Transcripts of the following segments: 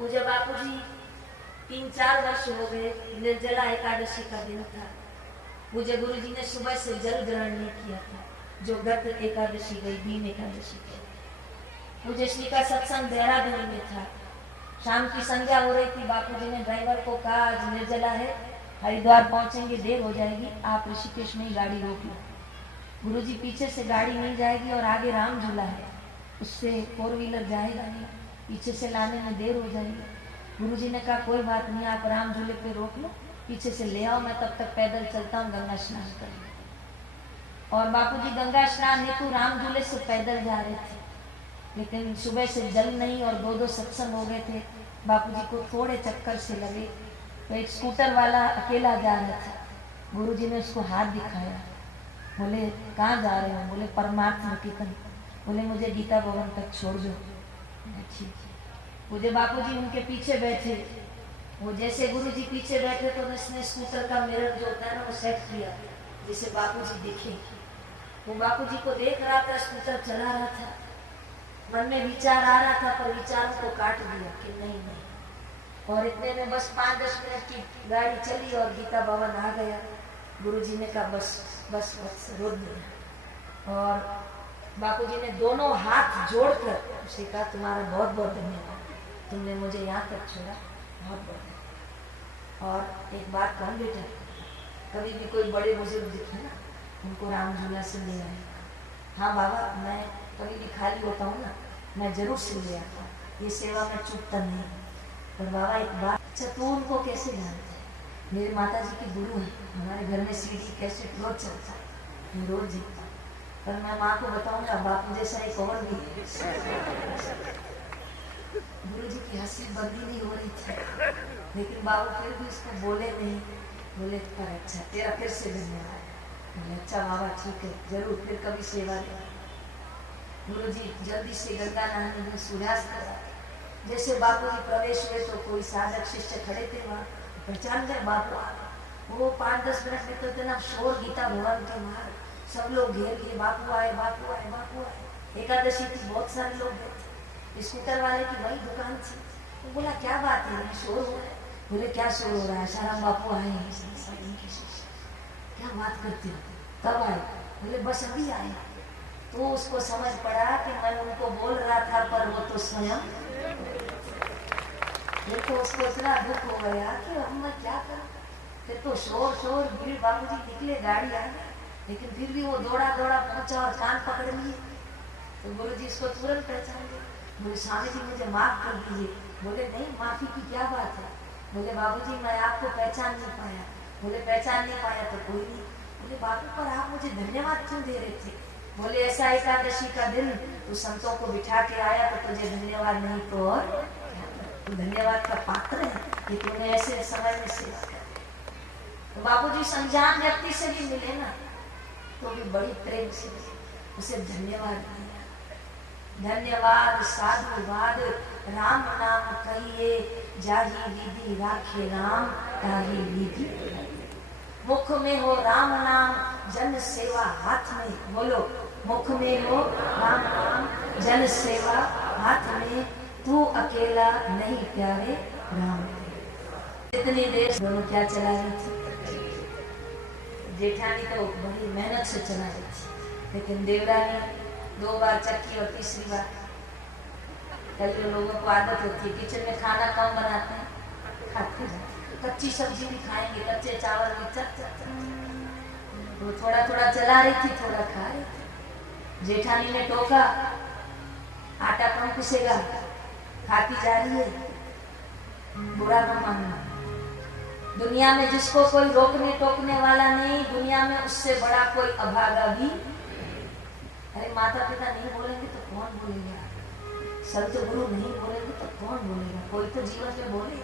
पूज्य बापू जी 3-4 वर्ष हो गए, निर्जला एकादशी का दिन था। पूज्य गुरु जी ने सुबह से जल ग्रहण नहीं किया था, जो गत एकादशी गई, भीम एकादशी की। पूज्य श्री का सत्संग देहरादून में था। शाम की संध्या हो रही थी। बापू जी ने ड्राइवर को कहा, आज निर्जला है, हरिद्वार पहुंचेंगे, देर हो जाएगी, आप ऋषिकेश में ही गाड़ी रोक लो। गुरु जी पीछे से गाड़ी नहीं जाएगी और आगे राम झूला है, उससे 4 व्हीलर जाएगा नहीं, पीछे से लाने में देर हो जाएगी। गुरुजी ने कहा कोई बात नहीं, आप राम झूले पे रोक लो, पीछे से ले आओ, मैं तब तक पैदल चलता हूँ, गंगा स्नान कर। और बापूजी गंगा स्नान हेतु राम झूले से पैदल जा रहे थे, लेकिन सुबह से जल नहीं और 2-2 सत्संग हो गए थे। बापूजी को थोड़े चक्कर से लगे तो एक स्कूटर वाला अकेला जा रहा था। गुरुजी ने उसको हाथ दिखाया, बोले कहाँ जा रहे हो? बोले परमार्थ निकेतन। बोले मुझे गीता भवन तक छोड़ दो। ठीक। मुझे बापूजी उनके पीछे बैठे, वो जैसे गुरुजी पीछे बैठे तो उसने स्कूटर का मिरर जो होता है ना वो सेट किया जिसे बापूजी दिखे। वो बापूजी को देख रहा था, स्कूटर चला रहा था, मन में विचार आ रहा था पर विचारों को काट दिया कि नहीं। और इतने में बस 5-10 मिनट की गाड़ी चली और गीता भवन आ गया। गुरुजी ने कहा बस बस बस, रोक दिया। और बापूजी ने दोनों हाथ जोड़कर उसे कहा तुम्हारा बहुत बहुत धन्यवाद, तुमने मुझे यहाँ तक छोड़ा, बहुत बहुत। और एक बात कहूँ बेटा, कभी भी कोई बड़े बुजुर्ग दिखे ना, उनको राम झूला से ले आए। हाँ बाबा, मैं कभी भी खाली होता हूँ ना, मैं जरूर से ले आता हूँ, ये सेवा में चूकता नहीं। पर बाबा एक बात, अच्छा तू उनको कैसे जानते हैं? मेरे माता जी की गुरु है, हमारे घर में सीढ़ी कैसे रोज चलता है, मैं रोज देखता हूँ। पर मैं माँ को बताऊंगा, बापू जैसा एक और भी। गुरु जी की हंसी बंदी नहीं हो रही थी, लेकिन बाबू फिर भी उसको बोले नहीं। बोले पर अच्छा, तेरा फिर से धन्यवाद। बोले अच्छा बाबा ठीक है, जरूर फिर कभी सेवा दे। गुरु जी जल्दी से गंगा नहाने में सूर्यास्त करा। जैसे बापू जी प्रवेश हुए तो कोई साधक शिष्य खड़े थे, वहाँ पहचान गए बापू आ गए। वो 5-10 मिनट में तो इतना शोर गीता भवन के बाहर, सब लोग घेर लिए, बापू आए बापू आए बापू आए। एकादशी थी, बहुत सारे लोग गए। स्कूटर वाले की वही दुकान थी। तो बोला क्या बात है, शोर हो रहा है? बोले क्या शोर हो रहा है, शाराम बापू आए हैं, क्या बात करते हो, कब आए? बोले बस अभी आए। तो उसको समझ पड़ा कि मैं उनको बोल रहा था पर वो तो स्वयं। देखो उसको इतना दुख हो गया कि अब मैं क्या करूं। फिर तो शोर भीड़, बाबूजी निकले, गाड़ी आ गई, लेकिन फिर भी वो दौड़ा पहुंचा और कान पकड़ लिए। तो गुरुजी इसको तुरंत पहचान गए। बोले स्वामी जी मुझे माफ कर दीजिए। बोले नहीं, माफी की क्या बात है। बोले बाबूजी मैं आपको पहचान नहीं पाया। बोले पहचान नहीं पाया तो कोई नहीं। बोले बापू पर आप मुझे धन्यवाद क्यों दे रहे थे? बोले ऐसा एकादशी का दिन तू संतों को बिठा के आया तो तुझे धन्यवाद नहीं तो और तू धन्यवाद का पात्र है कि तूने ऐसे समय में सेवा कर। तो बाबूजी संजान व्यक्ति से भी मिले ना तो भी बड़ी प्रेम से उसे धन्यवाद दिया। धन्यवाद साधुवाद, राम नाम कहिए, जाही विधि राखे राम, ताही विधि। मुख में हो राम नाम, जन सेवा हाथ में। बोलो मुख में हो राम नाम, जन सेवा हाथ में, तू अकेला नहीं प्यारे राम। इतनी देर दोनों क्या चला रही थी? जेठानी तो बड़ी मेहनत से चला रही थी, लेकिन देवरानी 2 बार चक्की और 3री बार। कई लोगों को आदत होती है किचन में खाना कम बनाते हैं, खाते जाते, कच्ची सब्जी भी खाएंगे, कच्चे चावल भी चक। वो थोड़ा चला रही थी, थोड़ा खा रही थी। जेठानी ने टोका, आटा कम पिसेगा, खाती जा रही है, बुरा न मानना। दुनिया में जिसको कोई रोकने टोकने वाला नहीं, दुनिया में उससे बड़ा कोई अभागा भी। अरे माता पिता नहीं बोलेंगे तो कौन बोलेगा? संत गुरु नहीं बोलेंगे तो कौन बोलेगा? कोई तो जीवन में बोले।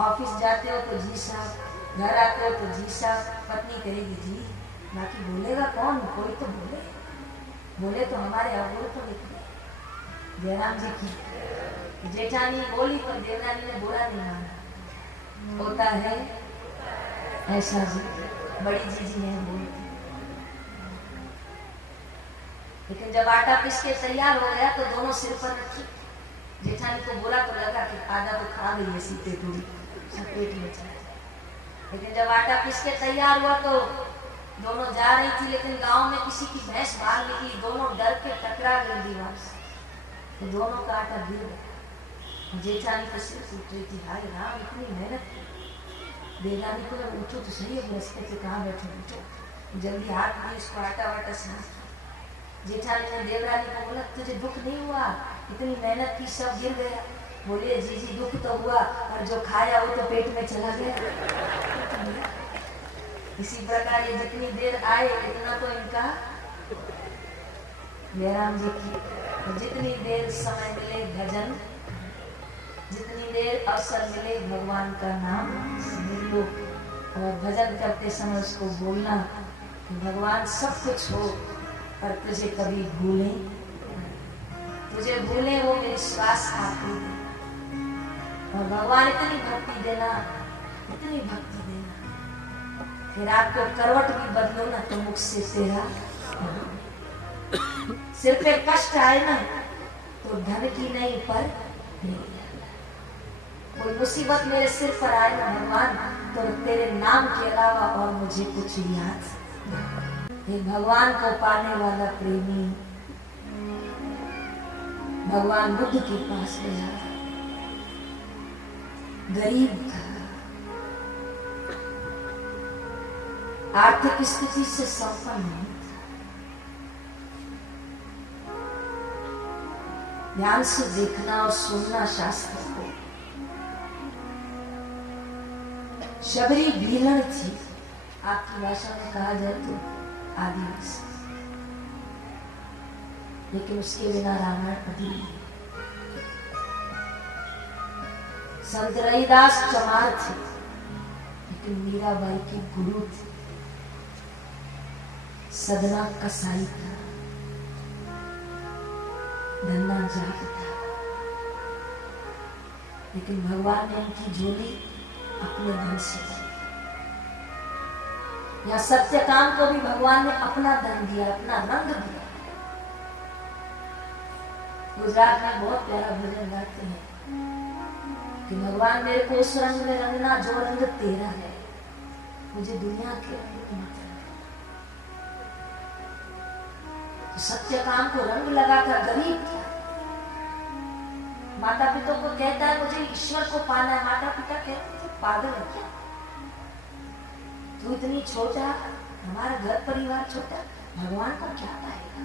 ऑफिस जाते हो तो जी साहब, घर आते हो तो जी साहब, पत्नी कहेगी जी, बाकी बोलेगा कौन? कोई तो बोले तो हमारे अवगुण तो निकले। जयराम जी की जेठानी बोली पर देवरानी ने बोला नहीं माना। होता है ऐसा जी, बड़ी जीजी ने बोलती। लेकिन जब आटा पीस के तैयार हो गया तो दोनों सिर पर रखी। जेठानी को बोला तो लगा कि आधा तो खा गई है सीते पूरी, सब पेट में चला जाए। लेकिन जब आटा पीस के तैयार हुआ तो दोनों जा रही थी, लेकिन गांव में किसी की भैंस बाहर निकली, दोनों डर के टकरा गई दीवार से, तो दोनों का आटा गिर गया। जेठानी को सिर टूट रही थी, हाय राम इतनी मेहनत की। देवरानी को उठो तो सही है, बृहस्पति कहाँ बैठे, उठो जल्दी हाथ में इसको आटा वाटा साफ किया। जेठानी ने देवरानी को बोला तुझे दुख नहीं हुआ, इतनी मेहनत की सब गिर गया। बोलिए जी जी दुख तो हुआ, और जो खाया वो तो पेट में चला गया। इसी प्रकार ये जितनी देर आए इतना तो इनका जयराम जी की, जितनी देर समय मिले भजन, जितनी देर अवसर मिले भगवान का नाम सुन लो, और भजन करते समय उसको बोलना कि भगवान सब कुछ हो पर तुझे कभी भूले, तुझे भूले वो मेरी श्वास आखिरी दे। और भगवान इतनी भक्ति देना, इतनी भक्ति देना, फिर आपको करवट भी बदलो ना तो मुख से तेरा सिर पे कष्ट आए ना तो धन की नहीं पर कोई मुसीबत मेरे सिर पर आए ना भगवान तो तेरे नाम के अलावा और मुझे कुछ याद। भगवान को पाने वाला प्रेमी भगवान बुद्ध के पास गया, गरीब था, आर्थिक स्थिति से संपन्न नहीं था। ध्यान से देखना और सुनना शास्त्र को। शबरी भीलड़ थी, आपकी भाषा में कहा जाए तो आदिवासी, लेकिन उसके बिना रामायण अधूरी है। संत रविदास चमार थे, लेकिन मीराबाई की गुरु थी। सदना कसाई था, धन्ना जात था, लेकिन भगवान ने उनकी झोली अपने धन से दी। या सत्यकाम को भी भगवान ने अपना धन दिया, अपना रंग दिया। गुजरात में बहुत प्यारा भजन गाते हैं कि भगवान मेरे को उस रंग में रंगना जो रंग तेरा है, मुझे दुनिया के रंग मत रंग। तो सत्यकाम को रंग लगाकर गरीब था, माता पिता को कहता है मुझे ईश्वर को पाना है। माता पिता कहते थे पागल है क्या, तू इतनी छोटा, हमारा घर परिवार छोटा, भगवान को क्या पाएगा।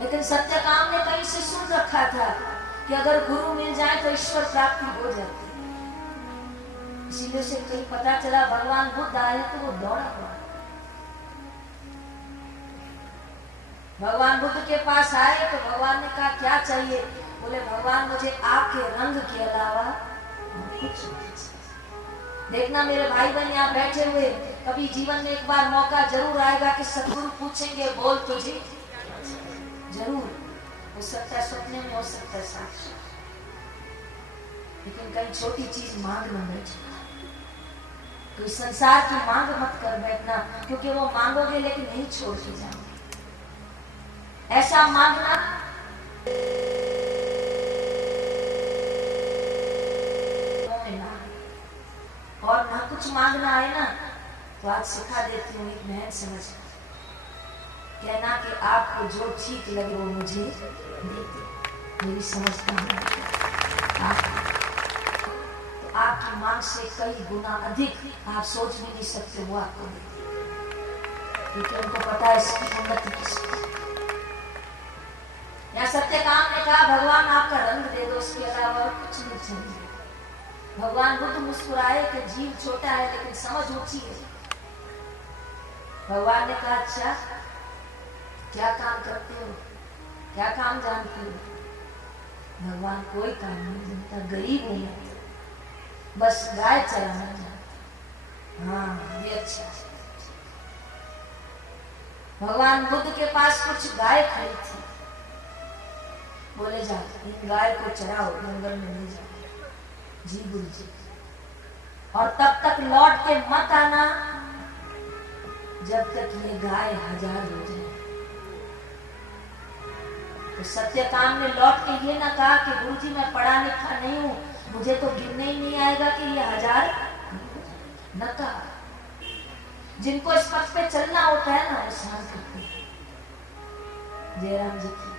लेकिन सत्यकाम ने कहीं से सुन रखा था कि अगर गुरु मिल जाए तो ईश्वर प्राप्ति हो जाती है। इसीलिए से कहीं पता चला भगवान बुद्ध आए तो वो दौड़ा हुआ। भगवान बुद्ध के पास आए तो भगवान ने कहा क्या चाहिए। बोले भगवान मुझे आपके रंग के अलावा कुछ नहीं चाहिए। देखना मेरे भाई बहन यहाँ बैठे हुए, कभी जीवन में एक बार मौका जरूर आएगा कि सतगुरु पूछेंगे बोल तुझे, जरूर हो सकता है सपने में, हो सकता है साक्षी, लेकिन कहीं छोटी चीज मांग न बैठना। कोई संसार की मांग मत कर बैठना, क्योंकि वो मांगोगे लेकिन नहीं छोड़ के जाओगे। ऐसा मांगना और ना कुछ मांगना है ना तो आज सिखा देती हूँ, एक बहन समझ कहना कि आपको जो ठीक लगे वो मुझे देते। मेरी समझता है तो आपकी मांग से कई गुना अधिक आप सोच भी नहीं सकते वो आपको देते, क्योंकि उनको पता है इसकी उन्नति किसकी। या सत्यकाम ने कहा भगवान आपका रंग दे दो, उसके अलावा और कुछ नहीं चाहिए। भगवान बुद्ध मुस्कुराए कि जीव छोटा है लेकिन समझ ऊंची है। भगवान ने कहा अच्छा क्या काम करते हो, क्या काम जानते हो। भगवान कोई काम नहीं जानता, गरीब हूं मैं, बस गाय चराना जानता। हाँ ये अच्छा है। भगवान बुद्ध के पास कुछ गाय खड़ी थी। बोले जा इन गाय को चराओ, जंगल में ले जाओ। जी गुरु जी, और तब तक लौट के मत आना जब तक ये गाय 1000 हो जाए। तो सत्यकाम ने लौट के ये ना कहा कि गुरुजी मैं पढ़ा लिखा नहीं हूँ, मुझे तो गिनने ही नहीं आएगा कि ये 1000 न कहा। जिनको इस पथ पे चलना होता है ना वो सहन करते हैं। जयराम जी की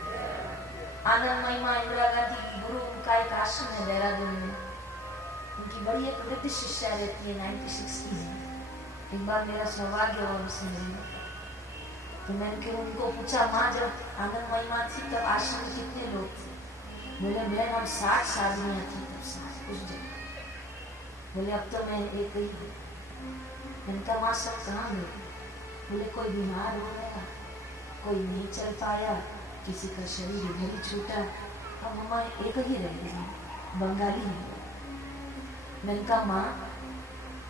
आनंद महिमा इंदिरा गांधी की गुरु उनका एक आश्रम है देहरादून में, उनकी बड़ी एक वृद्ध शिष्या रहती है 96 की है। एक बार मेरा सौभाग्य हुआ उनसे मिलने का, तो मैंने उनको पूछा माँ जब आनंद महिमा थी तब आश्रम में कितने लोग थे? बोले बहन हम 60 शादियाँ थी तब 60 कुछ जगह। बोले अब तो मैं एक ही हूँ। इनका माँ सब कहाँ गए? बोले कोई बीमार हो गया, कोई नहीं चल पाया, किसी का शरीर इधर ही छूटा, अब हमारे एक ही रह गए बंगाली है। मैंने कहा माँ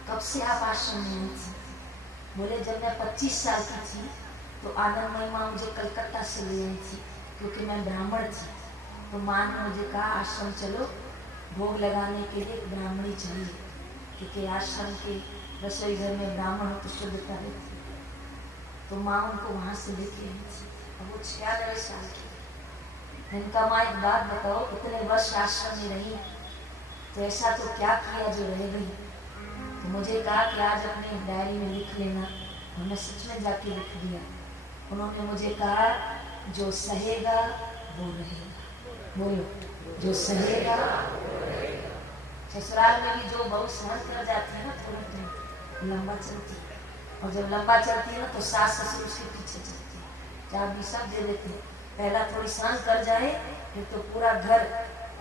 कब से आप आश्रम में आई थी? बोले जब मैं 25 साल की थी तो आनंद महिमा मुझे कलकत्ता से ले आई थी, क्योंकि मैं ब्राह्मण थी। तो माँ ने मुझे कहा आश्रम चलो, भोग लगाने के लिए एक ब्राह्मणी चाहिए, क्योंकि आश्रम के रसोई घर में ब्राह्मण हो तो शुद्धता रहती है। तो माँ उनको वहाँ से लेके आई थी, और वो 96 साल की। इनका माँ एक बात बताओ, इतने वर्ष आश्रम में रही तो ऐसा तो क्या किया जो रह गई? तो मुझे कहा कि आज अपने डायरी में लिख लेना, और मैं सच में जाके लिख दिया। उन्होंने मुझे कहा जो सहेगा वो रहेगा। बोलो जो सहेगा। ससुराल में भी जो बहुत सहन कर जाती है ना, थोड़ा लंबा चलती है, और जब लंबा चलती है ना तो सास ससुर उसके पीछे चलती है, चार भी सब दे देते हैं। पहला थोड़ी सहन कर जाए फिर तो पूरा घर,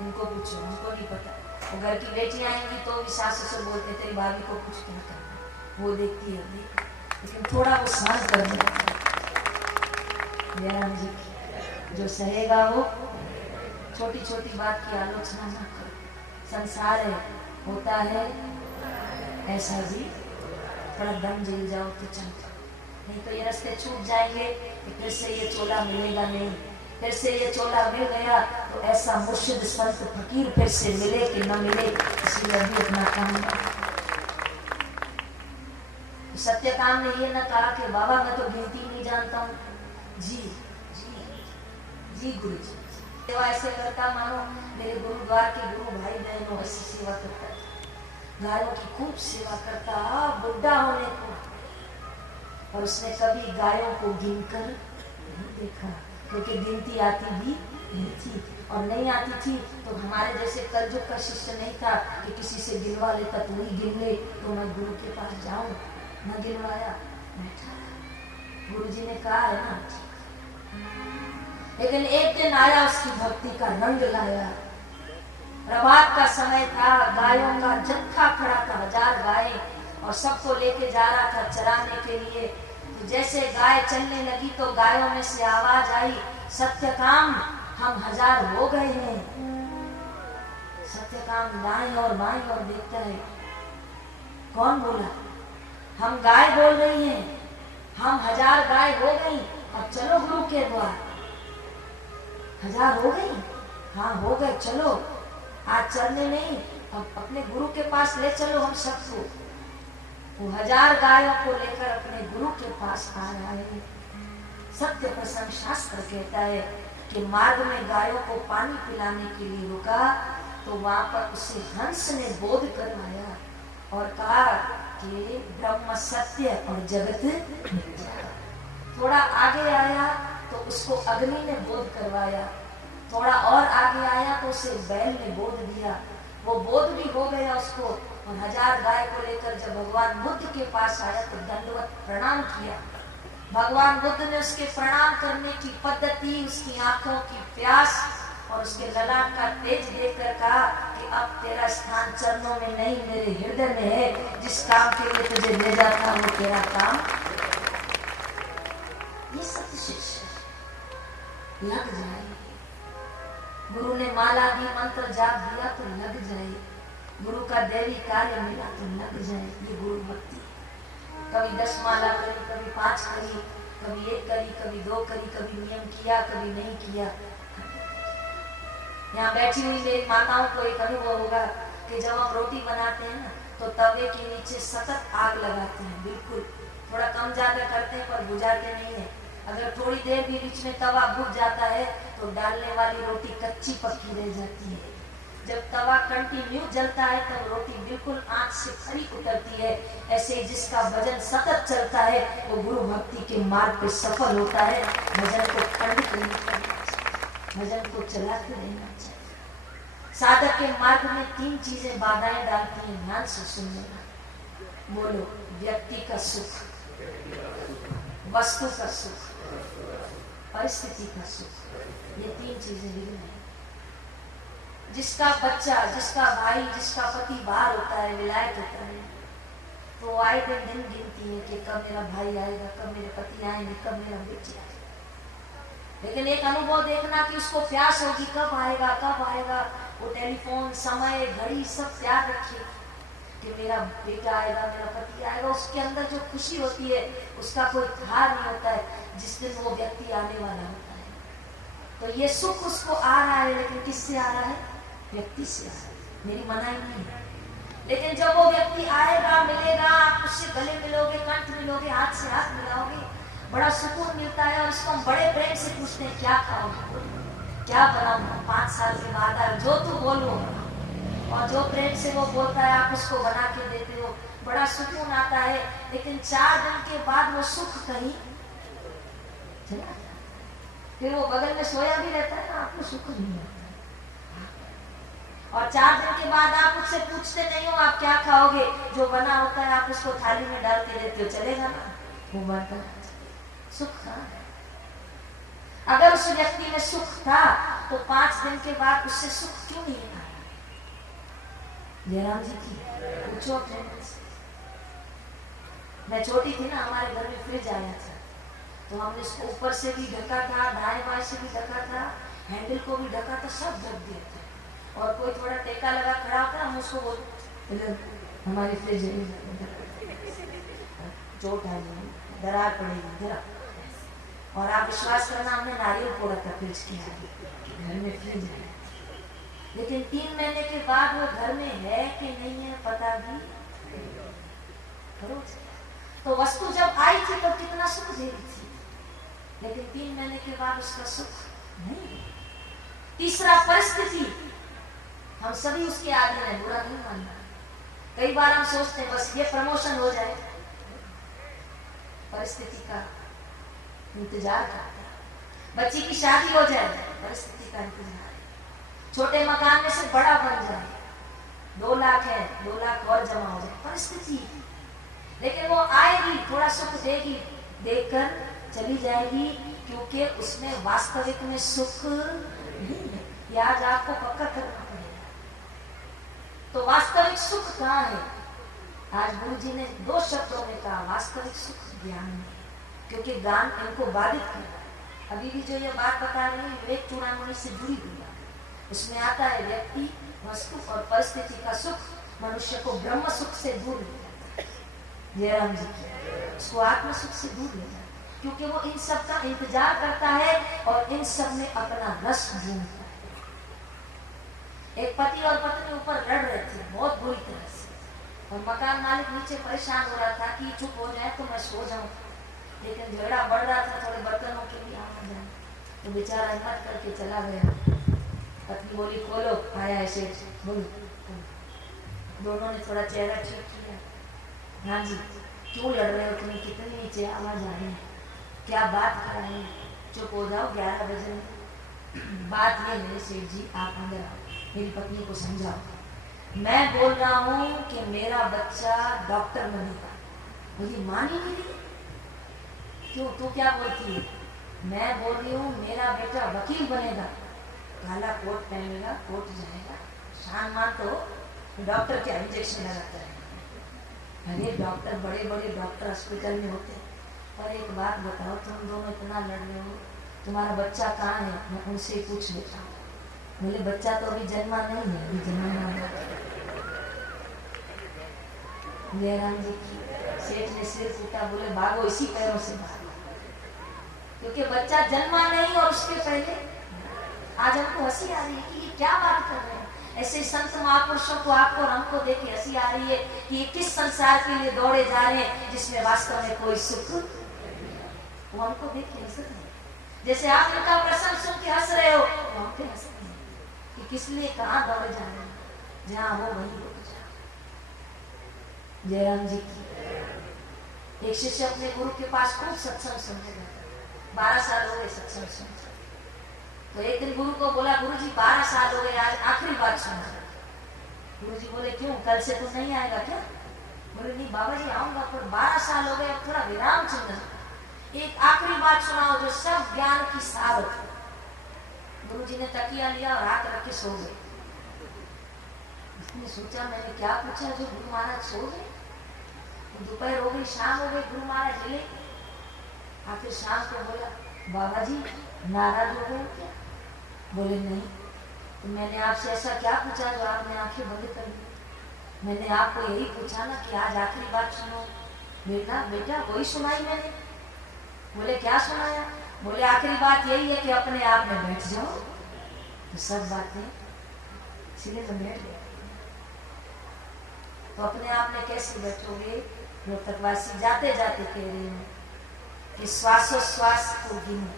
इनको पूछो उनको नहीं पता। और घर की बेटियां आएंगी तो भी सास ससुर बोलते तेरी भाभी को कुछ क्या करना, वो देखती है देख, लेकिन थोड़ा वो सहन कर देता है। जी जो सहेगा वो, छोटी छोटी बात की आलोचना न करो, संसार है होता है ऐसा भी, थोड़ा दम झेल जाओ तो चलता, नहीं तो ये रास्ते छूट जाएंगे, फिर से ये चोला मिलेगा नहीं, फिर से ये चोला मिल गया तो ऐसा मुर्शिद संत फकीर फिर से मिले कि न मिले, इसलिए अभी अपना काम। सत्यकाम ने ये न कहा कि बाबा मैं तो गिनती नहीं जानता हूँ। जी जी जी गुरु जी सेवा ऐसे करता मानो मेरे गुरुद्वार के गुरु भाई बहनों ऐसी सेवा करता था, गायों की खूब सेवा करता बुढ़ा होने को, और उसने कभी गायों को गिनकर नहीं देखा, क्योंकि गिनती आती भी नहीं थी, और नहीं आती थी तो हमारे जैसे कलयुग का शिष्य नहीं था कि किसी से गिनवा लेता, तू ही गिन ले तो मैं गुरु के पास जाऊं, न गिनवाया बैठा। गुरु जी ने कहा है ना, लेकिन एक दिन आया उसकी भक्ति का रंग लाया। प्रभात का समय था, गायों का जत्था खड़ा था, 1000 गायें, और सबको लेके जा रहा था चराने के लिए। तो जैसे गाय चलने लगी तो गायों में से आवाज आई, सत्यकाम हम 1000 हो गए हैं। सत्यकाम दाएं और बाएं और देखता है, कौन बोला? हम गाय बोल रही हैं, हम 1000 गाय हो गई, अब चलो गुरु के द्वार। 1000 हो गई? हाँ हो गए, चलो आज चलने नहीं, अब अपने गुरु के पास ले चलो हम सबको। वो 1000 गायों को लेकर अपने गुरु के पास आ रहा है। सत्य प्रसंग शास्त्र कहता है कि मार्ग में गायों को पानी पिलाने के लिए रुका तो वहां पर उसे हंस ने बोध करवाया और कहा कि ब्रह्म सत्य और जगत मिथ्या। थोड़ा आगे आया तो उसको अग्नि ने बोध करवाया, थोड़ा और आगे आया तो उसे बैल ने बोध दिया, वो बोध भी हो गया उसको। और 1000 गाय को लेकर जब भगवान बुद्ध के पास आया तो दंडवत प्रणाम किया। भगवान बुद्ध ने उसके प्रणाम करने की पद्धति, उसकी आंखों की प्यास और उसके ललाट का तेज देखकर कहा कि अब तेरा स्थान चरणों में नहीं मेरे हृदय में है, जिस काम के लिए तुझे भेजा था वो तेरा काम। ये सत्य शिक्षा लग जाए, गुरु ने माला दी, मंत्र जाप दिया तो लग जाए, गुरु का दैवी कार्य मिला तो लग जाए, ये गुरु भक्ति। कभी 10 माला करी, कभी 5 करी, कभी 1 करी, कभी 2 करी, कभी नियम किया, कभी नहीं किया। यहाँ बैठी हुई मेरी माताओं को एक अनुभव होगा कि जब हम रोटी बनाते हैं ना तो तवे के नीचे सतत आग लगाते हैं, बिल्कुल थोड़ा कम ज्यादा करते हैं पर बुझाते नहीं है। अगर थोड़ी देर भी बीच में तवा बुझ जाता है तो डालने वाली रोटी कच्ची पक्की रह जाती है। जब तवा कंटिन्यू जलता है तब रोटी बिल्कुल आंच से खरी उतरती है। ऐसे जिसका भजन सतत चलता है वो गुरु भक्ति के मार्ग पे सफल होता है। भजन को खंडित नहीं करना चाहिए, भजन को चलाते रहना चाहिए। साधक के मार्ग में 3 चीजें बाधाएं डालती हैं, ध्यान से सुनना। बोलो, व्यक्ति का सुख, वस्तु का सुख, परिस्थिति का सुख, ये 3 चीजें विघ्न है। जिसका बच्चा, जिसका भाई, जिसका पति बाहर होता है, विलायत होता है, तो आए दिन गिनती है कि कब मेरा भाई आएगा, कब मेरे पति आएंगे, कब मेरा बेटी आएगा। लेकिन एक अनुभव देखना कि उसको प्यास होगी, कब आएगा कब आएगा। वो टेलीफोन, समय, घड़ी सब त्याग रखिए कि मेरा बेटा आएगा, मेरा पति आएगा। उसके अंदर जो खुशी होती है उसका कोई थाह नहीं होता है जिस दिन वो व्यक्ति आने वाला होता है। तो ये सुख उसको आ रहा है, लेकिन किससे आ रहा है? व्यक्ति से आ रहा है, मेरी मनाही नहीं है। लेकिन जब वो व्यक्ति आएगा, मिलेगा, आप उससे गले मिलोगे, कंठ मिलोगे, हाथ से हाथ मिलाओगे, बड़ा सुकून मिलता है। और उसको हम बड़े प्रेम से पूछते हैं, क्या खाओगे, क्या बनाऊं? 5 साल के बाद आए, जो तू बोलो। और जो प्रेम से वो बोलता है आप उसको बना के देते हो, बड़ा सुकून आता है। लेकिन 4 दिन के बाद वो सुख कहीं चला जाता है। फिर वो बगल में सोया भी रहता है ना, आपको सुख नहीं आता। और 4 दिन के बाद आप उससे पूछते नहीं हो आप क्या खाओगे, जो बना होता है आप उसको थाली में डालते रहते हो, चलेगा ना? वो बर्तन सुख कहाँ है? अगर उस व्यक्ति में सुख था तो 5 दिन के बाद उससे सुख क्यों नहीं आया? जयराम जी की पूछो अपने से। मैं छोटी थी ना, हमारे घर में फ्रिज आया था, तो हमने इसको ऊपर से भी ढका था, दाएं बाएं से भी ढका था, हैंडल को भी ढका था, सब ढक दिया था। और कोई थोड़ा टेका लगा खड़ा होता, हम उसको बोलते हमारी फ्रिज चोट आ जाएगी, दरार पड़ेगी जरा। और आप विश्वास करना, हमने नारियल फोड़ा था फ्रिज के आगे, घर में फ्रिज है। लेकिन 3 महीने के बाद वो घर में है कि नहीं है पता भी करो। तो वस्तु जब आई थी तो कितना सुख दे रही थी, लेकिन 3 महीने के बाद उसका सुख नहीं। तीसरा, परिस्थिति। हम सभी उसके आदि हैं, बुरा नहीं मानना। कई बार हम सोचते हैं बस ये प्रमोशन हो जाए, परिस्थिति का इंतजार करते हैं। बच्ची की शादी हो जाए, परिस्थिति का इंतजार है। छोटे मकान में से बड़ा बन जाए, 2 लाख है, 2 लाख और जमा हो जाए, परिस्थिति। लेकिन वो आएगी, थोड़ा सुख देगी, देखकर चली जाएगी, क्योंकि उसमें वास्तविक में सुख नहीं है। ये आज आपको पक्का करना पड़ेगा। तो वास्तविक सुख कहाँ है? आज गुरु जी ने 2 शब्दों में कहा, वास्तविक सुख ज्ञान में, क्योंकि ज्ञान इनको बाधित कर रहा है। अभी भी जो ये बात बता रही है विवेक चूड़ामणि से जुड़ी हुई है। उसमें आता है व्यक्ति, वस्तु और परिस्थिति का सुख मनुष्य को ब्रह्म सुख से दूर ले जाता है। जयराम जी, उसको आत्म सुख से दूर ले जाता है, क्योंकि वो इन सब का इंतजार करता है और इन सब में अपना रस ढूंढता है। एक पति और पत्नी ऊपर लड़ रहे थे बहुत बुरी तरह से, और मकान मालिक नीचे परेशान हो रहा था कि चुप हो जाए तो मैं सो जाऊं। लेकिन झगड़ा बढ़ रहा था, थोड़े बर्तनों के लिए आना जाए, तो बेचारा हिम्मत करके चला गया। पत्नी बोली खोलो, आया है सेठ, बोलो। दोनों ने थोड़ा चेहरा ठीक किया। हाँ जी, क्यों लड़ रहे हो, तुम्हें कितनी नीचे आवाज आ रही है, क्या बात कर रहे हैं? चुप हो जाओ, 11 बजे। बात ये है सेठ जी, आप अंदर आओ, मेरी पत्नी को समझाओ। मैं बोल रहा हूँ कि मेरा बच्चा डॉक्टर बनेगा। मुझे मान ही नहीं रही। क्यों, तू क्या बोलती है? मैं बोल रही हूँ मेरा बेटा वकील बनेगा, काला कोट पहनेगा, कोर्ट जाएगा, शान मान तो डॉक्टर क्या इंजेक्शन लगाता है। अरे डॉक्टर, बड़े बड़े डॉक्टर हॉस्पिटल में होते हैं। पर एक बात बताओ, तुम दोनों इतना लड़ रहे हो, तुम्हारा बच्चा कहाँ है? मैं उनसे पूछ लेता हूँ। बोले बच्चा तो अभी जन्मा नहीं है, अभी जन्मा है। जयराम जी की सेठ ने सिर फूटा, बोले भागो, इसी पैरों से भागो, क्योंकि बच्चा जन्मा नहीं। और उसके पहले आज हमको हंसी आ रही है कि ये क्या बात कर रहे हैं। ऐसे संत महापुरुषों को, आपको और हमको देख के हंसी आ रही है कि ये किस संसार के लिए दौड़े जा रहे हैं जिसमें वास्तव में कोई सुख। वो हमको देख के हंस रहे हैं। जैसे आप इनका प्रसंग सुन के हंस रहे हो, वहां पे हंस रहे हैं कि किस लिए कहां दौड़े जा रहे हैं, जहां वो वहीं रुक जाओ। जयराम जी की एक शिष्य अपने गुरु के पास खूब सत्संग सुनने जाता, 12 साल हो गए सत्संग सुनते। तो एक दिन गुरु को बोला, गुरु जी 12 साल हो गए, आज आखिरी बात सुना। गुरु जी बोले, क्यों, कल से तो नहीं आएगा क्या? बोले, नहीं बाबा जी आऊंगा, पर 12 साल हो गए, अब थोड़ा विराम चाहिए, एक आखिरी बात सुनाओ जो सब ज्ञान की सार हो। गुरु जी ने तकिया लिया और हाथ रख के सो गए। उसने सोचा मैंने क्या पूछा जो गुरु महाराज सो गए। दोपहर हो गई, शाम हो गई, गुरु महाराज हिले। आखिर शाम को बोला, बाबा जी नाराज हो गए क्या? बोले नहीं, तो मैंने आपसे ऐसा क्या पूछा जो आपने आंखें बंद कर दी? मैंने आपको यही पूछा ना कि आज आखिरी बात सुनो। बेटा बेटा वही सुनाई मैंने। बोले क्या सुनाया? बोले आखिरी बात यही है कि अपने आप में बैठ जाओ। तो सब बातें सीधे तो बैठ गए। तो अपने आप में कैसे बैठोगे? रोहतकवासी जाते जाते कह रही हूँ कि श्वासोश्वास को गिनो।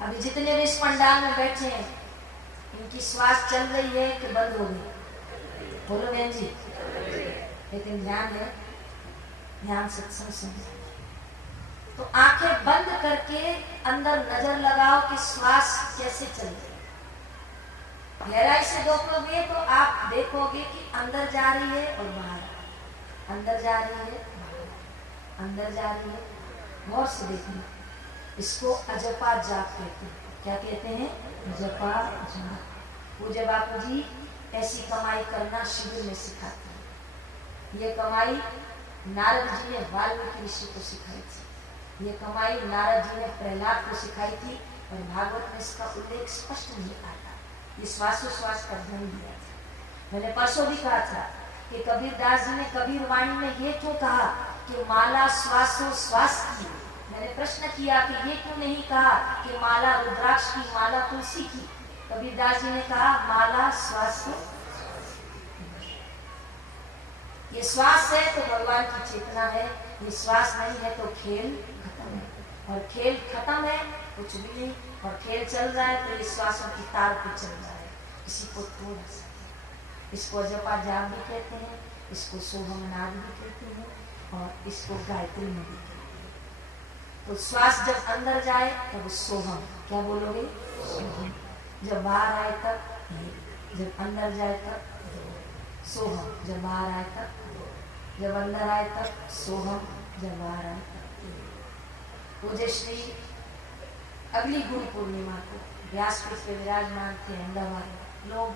अभी जितने भी इस पंडाल में बैठे हैं, इनकी श्वास चल रही है कि बंद हो गई? बोलो बहन जी। लेकिन ध्यान है, ध्यान सत्संग सुन। तो आंखें बंद करके अंदर नजर लगाओ कि श्वास कैसे चल रही है। गहराई से देखोगे तो आप देखोगे कि अंदर जा रही है और बाहर, अंदर जा रही है, अंदर जा रही है। गौर से देखना। इसको अजपा जाप कहते हैं। क्या कहते हैं? अजपा जाप। पूज्य बापू जी ऐसी कमाई करना शिविर में सिखाते हैं। ये कमाई नारद जी ने वाल्मीकि ऋषि को सिखाई थी। ये कमाई नारद जी ने प्रहलाद को सिखाई थी, और भागवत में इसका उल्लेख स्पष्ट नहीं आता। ये श्वासोश्वास का धन दिया था। मैंने परसों भी कहा था कि कबीरदास जी ने कबीर वाणी में ये क्यों कहा कि माला श्वासोश्वास की। मैंने प्रश्न किया कि ये क्यों नहीं कहा कि माला रुद्राक्ष की, माला तुलसी की। कबीरदास जी ने कहा माला श्वास। ये श्वास है तो भगवान की चेतना है, ये श्वास नहीं है तो खेल खत्म है, और खेल खत्म है कुछ भी नहीं, और खेल चल रहा है तो ये श्वासों की तार पे चल रहा है। किसी को थोड़ा सा, इसको अजपा जाप भी कहते हैं, इसको सोहम नाद भी कहते हैं, और इसको गायत्री में भी कहते हैं। तो श्वास जब अंदर जाए तब सोहम, क्या बोलोगे? सोहम। जब बाहर आए तब, जब अंदर जाए तब सोहम, जब बाहर आए तब, जब अंदर आए तब सोहम, जब बाहर आए तब। पूज्य श्री अगली गुरु पूर्णिमा को व्यासपीठ पे विराजमान थे अहमदाबाद। लोग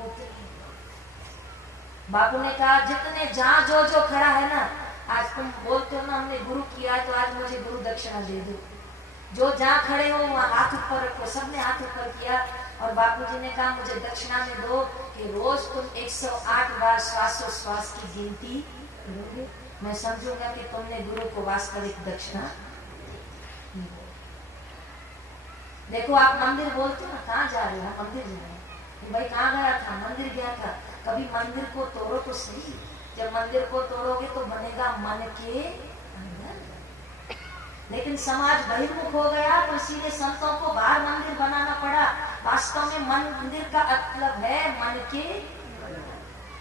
बापू ने कहा जितने जहां जो जो खड़ा है ना, आज तुम बोलते हो ना हमने गुरु किया है तो आज मुझे गुरु दक्षिणा दे दो। जो जहां खड़े हो वहां हाथ ऊपर रखो। सबने हाथ ऊपर किया, और बापूजी ने कहा मुझे दक्षिणा में दो कि रोज तुम 108 बार श्वासोश्वास की गिनती करोगे। मैं समझूंगा कि तुमने गुरु को वास्तविक दक्षिणा। देखो आप मंदिर बोलते हो ना, कहाँ जा रहे हो? मंदिर जा रहे हैं। भाई कहाँ गया था? मंदिर गया था। कभी मंदिर को तोड़ो तो सही। जब मंदिर को तोड़ोगे तो बनेगा मन के अंदर। लेकिन समाज बहिर्मुख हो गया तो इसीलिए संतों को बाहर मंदिर बनाना पड़ा। वास्तव में मंदिर का मतलब है मन के,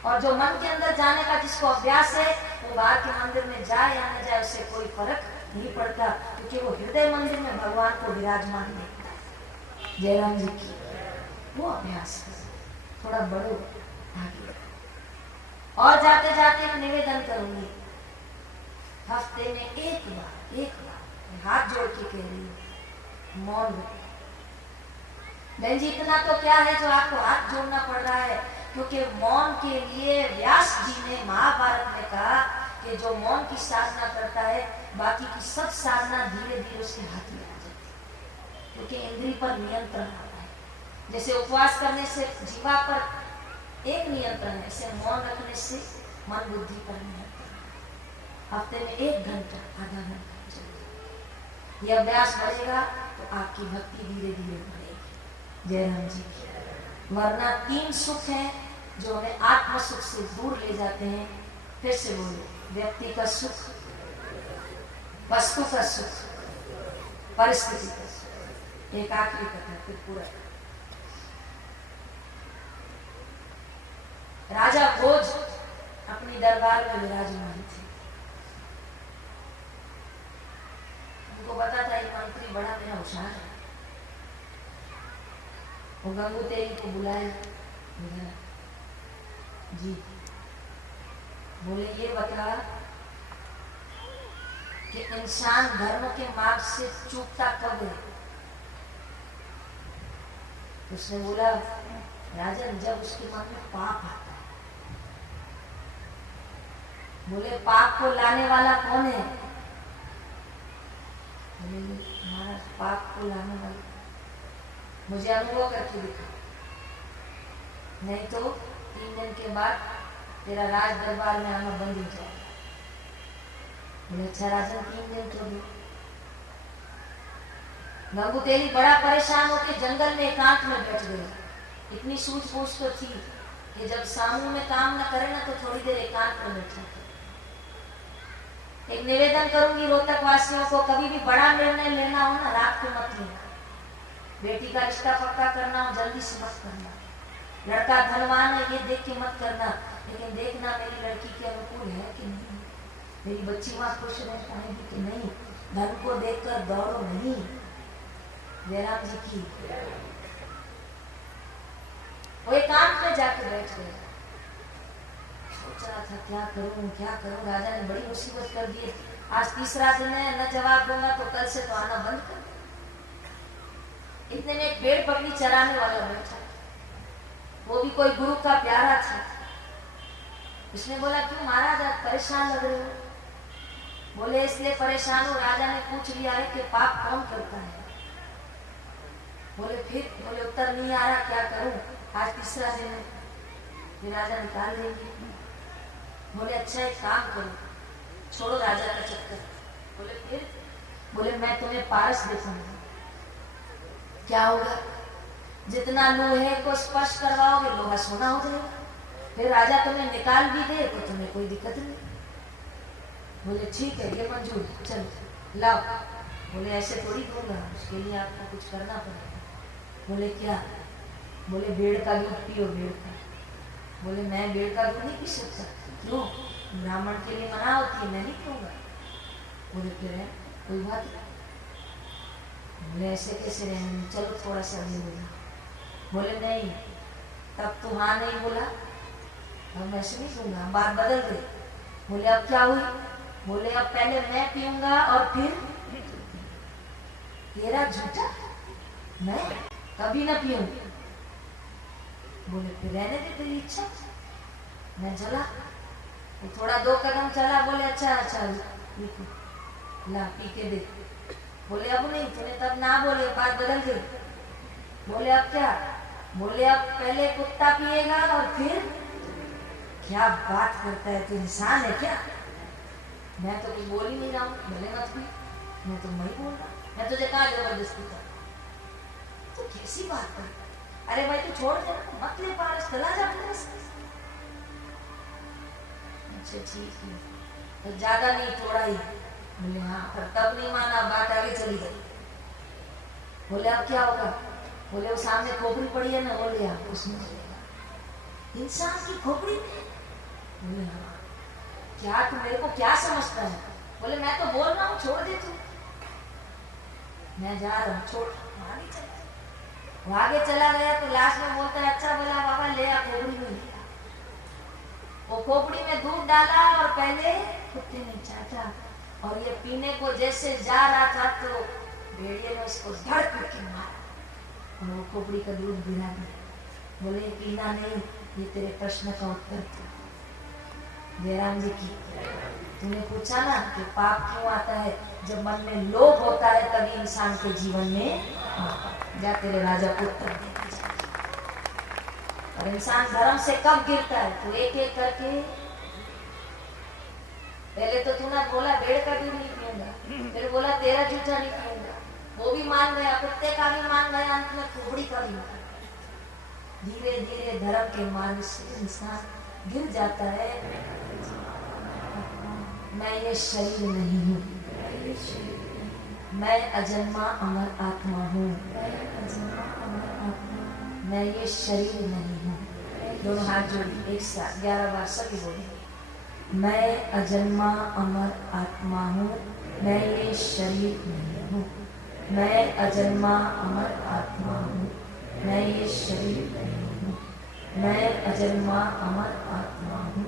और जो मन के अंदर जाने का जिसको अभ्यास है वो बाहर के मंदिर में जाए या न जाए उससे कोई फर्क नहीं पड़ता, क्योंकि वो हृदय मंदिर में भगवान को विराजमान देखता है। जयराम जी की वो अभ्यास है। थोड़ा बढ़ो आगे। और जाते जाते एक निवेदन करूंगी, हफ्ते में एक बार हाथ जोड़ के कह रही हूँ, मौन रखो। बहन जी इतना तो क्या है जो आपको हाथ जोड़ना पड़ रहा है, क्योंकि मौन के लिए व्यास जी ने महाभारत में कहा कि जो मौन की साधना करता है बाकी की सब साधना धीरे धीरे उसके हाथ में आ जाती है, क्योंकि इंद्रिय पर नियंत्रण आता है। जैसे उपवास करने से जीवा पर एक नियंत्रण है, ऐसे मौन रखने से मन बुद्धि पर नियंत्रण। हफ्ते में 1 घंटा, आधा घंटा ये अभ्यास बढ़ेगा तो आपकी भक्ति धीरे धीरे बढ़ेगी। जयराम जी। वरना 3 सुख हैं जो हमें आत्म सुख से दूर ले जाते हैं। फिर से बोलो, व्यक्ति का सुख, वस्तु का सुख, परिस्थिति का सुख। एक आखिरी कथा फिर पूरा। राजा भोज अपनी दरबार में विराजमान थे। उनको पता था ये मंत्री बड़ा मेरा होशियार है। वो गंगू तेरी को बुलाया, जी बोले ये बता कि इंसान धर्म के मार्ग से चूकता कब है? उसने बोला राजन, जब उसके मन में पाप आता है। बोले पाप को लाने वाला कौन है? बोले महाराज पाप को लाने वाला मुझे अनुभव करके दिखा, नहीं तो 3 दिन के बाद तेरा राज दरबार में आना बंद हो जाएगा। बोले अच्छा राजन 3 दिन तो भी। गंगू तेली बड़ा परेशान होकर जंगल में एकांत में बैठ गए। इतनी सूझबूझ तो थी कि जब समूह में काम न करे ना तो थोड़ी देर एकांत में बैठा। एक निवेदन करूंगी रोहतक वासियों को, कभी भी बड़ा निर्णय लेना हो ना रात को मत लेना। बेटी का रिश्ता पक्का करना हो जल्दी से मत करना। लड़का धनवान है ये देख के मत करना, लेकिन देखना मेरी लड़की के अनुकूल है कि नहीं, मेरी बच्ची वहां खुश रह पाएगी कि नहीं। धन को देखकर दौड़ो नहीं। जयराम जी की वो एकांत में जाकर बैठ गए। सोच रहा था क्या करूं क्या करूं। राजा ने बड़ी मुसीबत कर दी। आज तीसरा दिन है, न जवाब दूंगा तो कल से तो आना बंद कर। इतने में एक भेड़ बकरी चराने वाला बैठा, वो भी कोई गुरु का प्यारा था। उसने बोला क्यों महाराज आप परेशान लग रहे हो? बोले इसलिए परेशान हूं, राजा ने पूछ लिया है कि पाप कौन करता है। बोले फिर? बोले उत्तर नहीं आ रहा, क्या करूं, आज तीसरा दिन है। फिर राजा निकाल देंगे। बोले अच्छा एक काम करो, छोड़ो राजा का चक्कर। बोले फिर? बोले मैं तुम्हें पारस देखूंगा। क्या होगा? जितना लोहे को स्पर्श करवाओगे लोहा सोना हो जाएगा। फिर राजा तुम्हें निकाल भी दे तो तुम्हें कोई दिक्कत नहीं। बोले ठीक है ये मंजूर, चलो लाओ। बोले ऐसे थोड़ी दूंगा, उसके लिए आपको कुछ करना पड़ेगा। बोले क्या? बोले भेड़ का दूध पियो, भेड़ का। बोले मैं भेड़ का दूध नहीं पी सकता। क्यों? ब्राह्मण के लिए मना होती है, मैं नहीं पीऊंगा। बोले फिर है कोई बात नहीं। बोले ऐसे कैसे रहेंगे, चलो थोड़ा सा नहीं बोला। बोले नहीं, तब तो हाँ नहीं बोला, अब मैं ऐसे नहीं दूंगा, बात बदल गई। बोले अब क्या हुई? बोले अब पहले मैं पीऊंगा और फिर तेरा झूठा, मैं कभी ना पीऊंगा। बोले फिर रहने दे तेरी इच्छा। मैं चला, वो थोड़ा 2 कदम चला। बोले अच्छा अच्छा ला पी के दे। बोले अब नहीं, तूने तब ना बोले, बात बदल गई। बोले अब क्या? बोले अब पहले कुत्ता पिएगा और फिर। क्या बात करता है, तू इंसान है क्या? मैं तो कुछ बोल ही नहीं रहा हूँ, भले मत पी, मैं तो नहीं बोल रहा, मैं तुझे कहाँ जबरदस्ती कर। तो कैसी बात कर? अरे भाई तू छोड़ दे, मत ले पारस, चला जा अपने से। अच्छा ठीक है, तो ज्यादा नहीं थोड़ा ही। बोले हाँ, पर तब नहीं माना, बात आगे चली गई। बोले अब क्या होगा? बोले वो सामने खोपड़ी पड़ी है ना, बोले आप उसमें इंसान की खोपड़ी में। बोले हाँ, क्या तू मेरे को क्या समझता है? बोले मैं तो बोल रहा हूँ छोड़ दे तू। मैं जा रहा हूँ, छोड़। आगे चला, वो आगे चला गया तो लास्ट में बोलता है अच्छा बोला बाबा ले आ खोपड़ी में। लिया वो खोपड़ी में दूध डाला और पहले कुत्ते ने चाटा, और ये पीने को जैसे जा रहा था तो भेड़िए ने उसको धड़ करके मारा और वो खोपड़ी का दूध गिरा दिया। बोले पीना नहीं, ये तेरे प्रश्न का उत्तर था। जयराम जी की तूने पूछा ना कि पाप क्यों आता है? जब मन में लोभ होता है तभी इंसान के जीवन में जा तेरे राजा को उत्तर देना चाहिए। और इंसान धर्म से कब गिरता है? तो एक एक करके। पहले तो तूने बोला भेड़ का दूध नहीं पीऊंगा, फिर बोला तेरा जूठा नहीं पीऊंगा, वो भी मान गया, कुत्ते का भी मान गया, अंत में खोपड़ी का भी मान गया। धीरे धीरे धर्म के मार्ग से इंसान गिर जाता है। मैं ये शरीर नहीं हूँ, मैं अजन्मा अमर आत्मा हूँ, मैं अजन्मा अमर आत्मा हूँ, मैं ये शरीर नहीं हूँ। दोनों हाथ जोड़िए एक साथ 11 बार सभी बोलेंगे। मैं अजन्मा अमर आत्मा हूँ, मैं ये शरीर नहीं हूँ। मैं अजन्मा अमर आत्मा हूँ, मैं ये शरीर नहीं हूँ। मैं अजन्मा अमर आत्मा हूँ,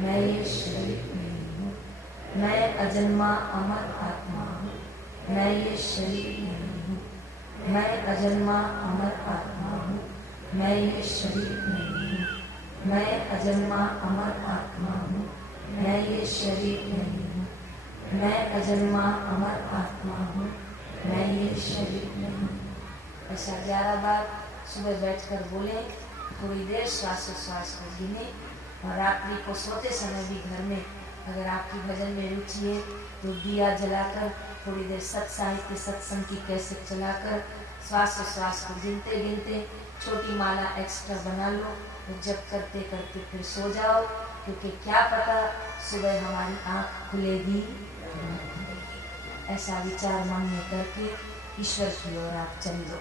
मैं ये शरीर नहीं हूँ। मैं अजन्मा अमर आत्मा हूँ, मैं ये शरीर नहीं हूँ। मैं अजन्मा अमर आत्मा हूँ, मैं ये शरीर नहीं हूँ। मैं अजन्मा अमर आत्मा हूँ, मैं ये शरीर नहीं हूँ। मैं अजन्मा अमर आत्मा हूँ, मैं ये शरीर नहीं हूँ। ऐसा 11 बार सुबह बैठकर बोले, थोड़ी देर श्वासोच्छ्वास को गिने। और रात्रि को सोते समय भी घर में अगर आपकी भजन में रुचि है तो दिया जलाकर थोड़ी देर सत्साहित्य सत्संग की कैसेट चलाकर श्वासोच्छ्वास को गिनते गिनते छोटी माला एक्स्ट्रा बना लो और जब करते करते फिर सो जाओ, क्योंकि क्या पता सुबह हमारी आंख खुलेगी। ऐसा विचार मन में करके ईश्वर की ओर आप चल लो।